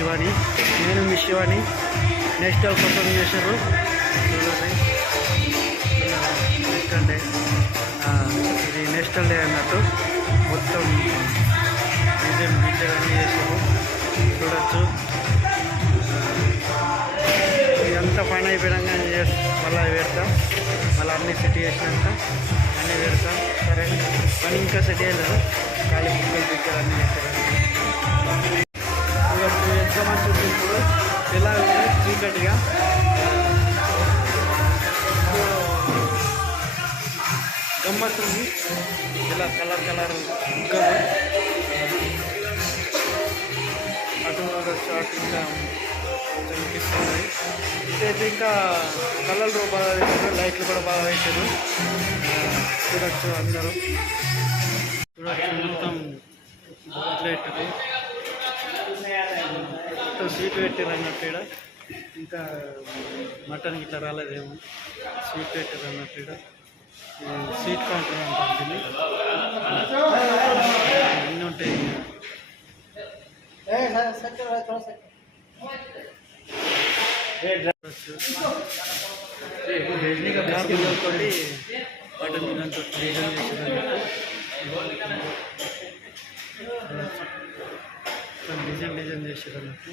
శివాని. నేను మీ శివాని. నెక్స్ట్ కోసం చేశారు నేషనల్ డే. ఇది నేషనల్ డే అన్నట్టు మొత్తం అన్నీ చేశారు చూడొచ్చు. ఇదంతా పని అయిపోయినాక మళ్ళీ పెడతా, మళ్ళీ అన్నీ సెట్ చేసినాక అన్నీ పెడతా. సరే పని ఇంకా సెట్ చేయలేదు, ఖాళీ బుక్కలు పిక్కలు అన్నీ చేశారు. ఎంత మంచి ఇప్పుడు ఎలా చీకటిగా గమ్మత్తుంది. ఇలా కలర్ కలర్ బుక్కలు అటు షార్ట్ ఇంకా కనిపిస్తున్నాయి. ఇదైతే ఇంకా కలర్లు బాగా వేసారు, లైట్లు కూడా బాగా వేసారు. చూడొచ్చు అందరూ చూడొచ్చు. మొత్తం లైట్లు మొత్తం స్వీట్ పెట్టారు అన్నట్టు. ఇక్కడ ఇంకా మటన్ ఇట్లా రాలేదేమో, స్వీట్ పెట్టారు అన్నట్టు. ఇక్కడ స్వీట్ కౌంటర్ ఉంటుంది, అన్నీ ఉంటాయి. తోటి మటన్ బిర్యానీతో డిజైన్ చేసారు అన్నట్టు.